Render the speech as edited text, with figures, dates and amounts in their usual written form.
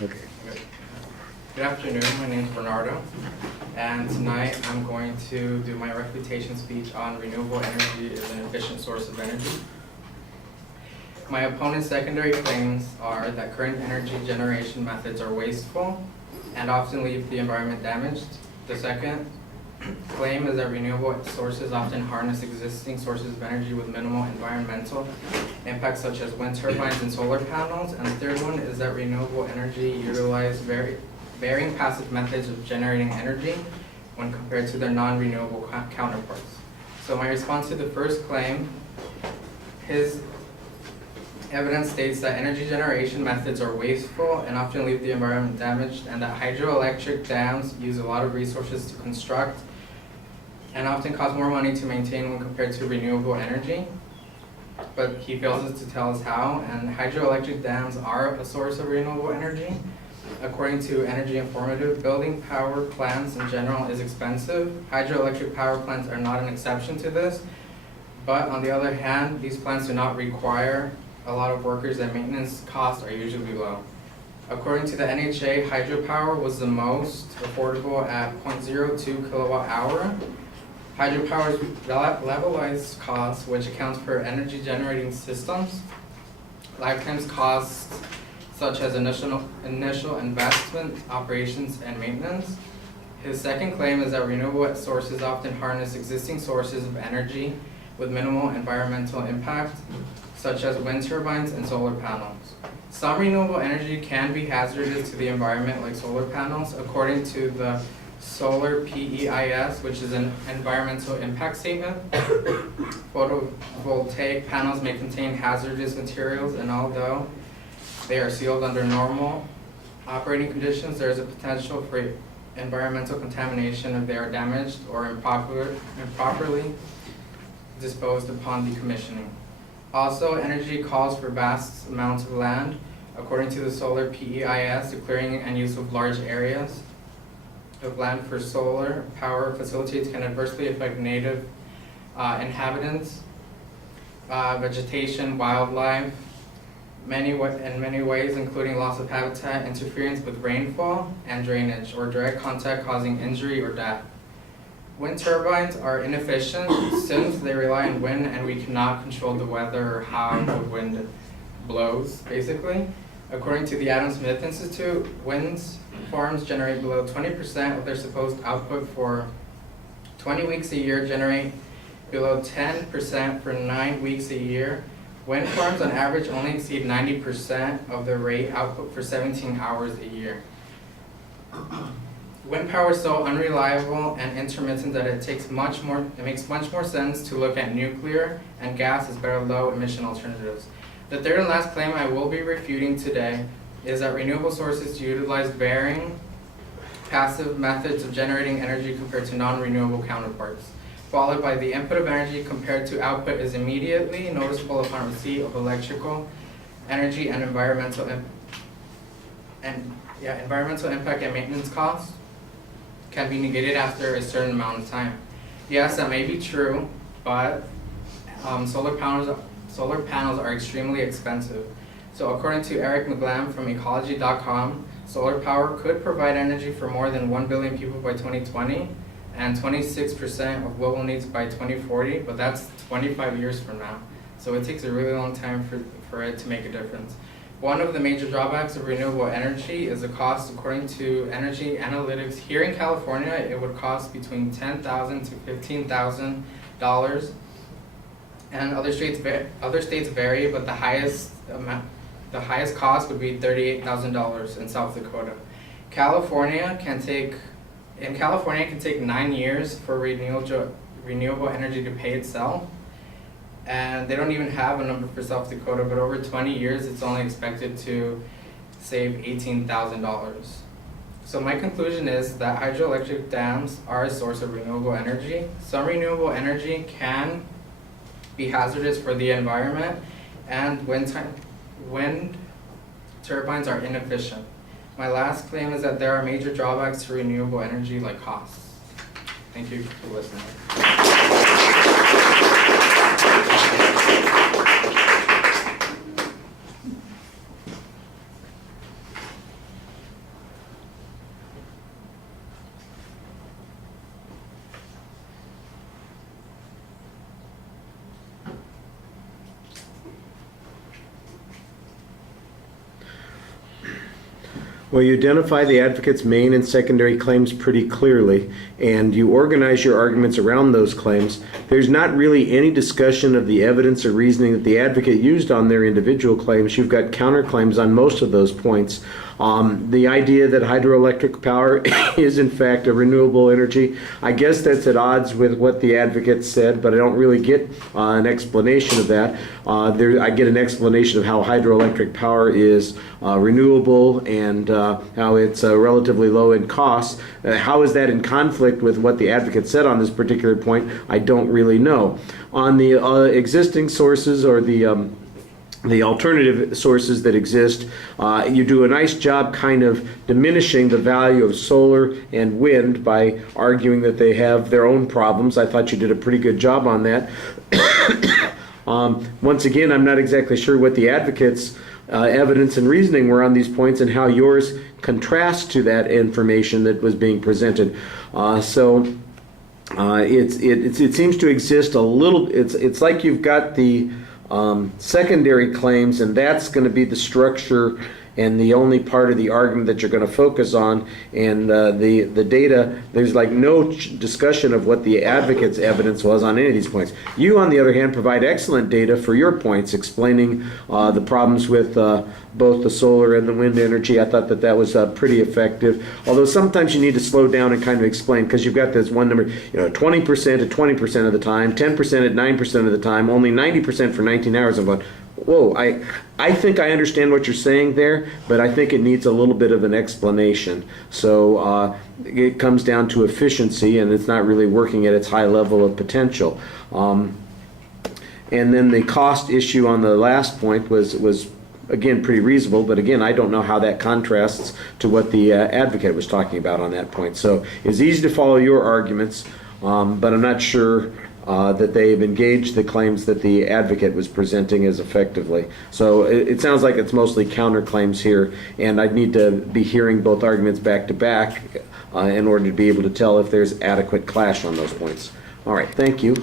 Okay. Good afternoon, my name is Bernardo, and tonight I'm going to do my refutation speech on renewable energy as an efficient source of energy. My opponent's secondary claims are that current energy generation methods are wasteful and often leave the environment damaged. The second claim is that renewable sources often harness existing sources of energy with minimal environmental impacts such as wind turbines and solar panels. And the third one is that renewable energy utilize varying passive methods of generating energy when compared to their non-renewable counterparts. So my response to the first claim, his evidence states that energy generation methods are wasteful and often leave the environment damaged, and that hydroelectric dams use a lot of resources to construct and often cost more money to maintain when compared to renewable energy. But he fails us to tell us how, and hydroelectric dams are a source of renewable energy. According to Energy Informative, building power plants in general is expensive. Hydroelectric power plants are not an exception to this, but on the other hand, these plants do not require a lot of workers and maintenance costs are usually low. According to the NHA, hydropower was the most affordable at 0.02 kilowatt hour. Hydropower's levelized cost, which accounts for energy generating systems, lifetime costs such as initial investment, operations, and maintenance. His second claim is that renewable sources often harness existing sources of energy with minimal environmental impact, such as wind turbines and solar panels. Some renewable energy can be hazardous to the environment, like solar panels. According to the Solar PEIS, which is an environmental impact statement, photovoltaic panels may contain hazardous materials, and although they are sealed under normal operating conditions, there is a potential for environmental contamination if they are damaged or improperly disposed upon decommissioning. Also, energy calls for vast amounts of land. According to the Solar PEIS, the clearing and use of large areas of land for solar power facilities can adversely affect native inhabitants, vegetation, wildlife, in many ways, including loss of habitat, interference with rainfall and drainage, or direct contact causing injury or death. Wind turbines are inefficient since they rely on wind and we cannot control the weather or how the wind blows, basically. According to the Adam Smith Institute, wind farms generate below 20% of their supposed output for 20 weeks a year, generate below 10% for 9 weeks a year. Wind farms on average only exceed 90% of their rate output for 17 hours a year. Wind power is so unreliable and intermittent that it makes much more sense to look at nuclear and gas as better low emission alternatives. The third and last claim I will be refuting today is that renewable sources utilize varying passive methods of generating energy compared to non-renewable counterparts, followed by the input of energy compared to output is immediately noticeable upon receipt of electrical energy, and environmental impact and maintenance costs can be negated after a certain amount of time. Yes, that may be true, but solar panels are extremely expensive. So according to Eric McGlam from ecology.com, solar power could provide energy for more than 1 billion people by 2020 and 26% of global needs by 2040, but that's 25 years from now. So it takes a really long time for it to make a difference. One of the major drawbacks of renewable energy is the cost. According to Energy Analytics, here in California, it would cost between $10,000 to $15,000, and other states vary, but the highest cost would be $38,000 in South Dakota. California can take 9 years for renewable energy to pay itself. And they don't even have a number for South Dakota, but over 20 years, it's only expected to save $18,000. So my conclusion is that hydroelectric dams are a source of renewable energy. Some renewable energy can be hazardous for the environment, and wind turbines are inefficient. My last claim is that there are major drawbacks to renewable energy, like costs. Thank you for listening. Well, you identify the advocate's main and secondary claims pretty clearly, and you organize your arguments around those claims. There's not really any discussion of the evidence or reasoning that the advocate used on their individual claims. You've got counterclaims on most of those points. The idea that hydroelectric power is in fact a renewable energy, I guess that's at odds with what the advocate said, but I don't really get an explanation of that. I get an explanation of how hydroelectric power is renewable and how it's relatively low in cost. How is that in conflict with what the advocate said on this particular point? I don't really know. On the existing sources or the alternative sources that exist, you do a nice job kind of diminishing the value of solar and wind by arguing that they have their own problems. I thought you did a pretty good job on that. Once again, I'm not exactly sure what the advocate's evidence and reasoning were on these points and how yours contrasts to that information that was being presented. It seems to exist a little. It's like you've got the secondary claims, and that's going to be the structure and the only part of the argument that you're going to focus on, and the data, there's like no discussion of what the advocate's evidence was on any of these points. You, on the other hand, provide excellent data for your points, explaining the problems with both the solar and the wind energy. I thought that was pretty effective, although sometimes you need to slow down and kind of explain, because you've got this one number, 20% at 20% of the time, 10% at 9% of the time, only 90% for 19 hours. I'm going, whoa, I think I understand what you're saying there, but I think it needs a little bit of an explanation. So it comes down to efficiency, and it's not really working at its high level of potential. And then the cost issue on the last point was again pretty reasonable, but again, I don't know how that contrasts to what the advocate was talking about on that point. So it's easy to follow your arguments, but I'm not sure that they've engaged the claims that the advocate was presenting as effectively. So it sounds like it's mostly counterclaims here, and I'd need to be hearing both arguments back to back in order to be able to tell if there's adequate clash on those points. All right, thank you.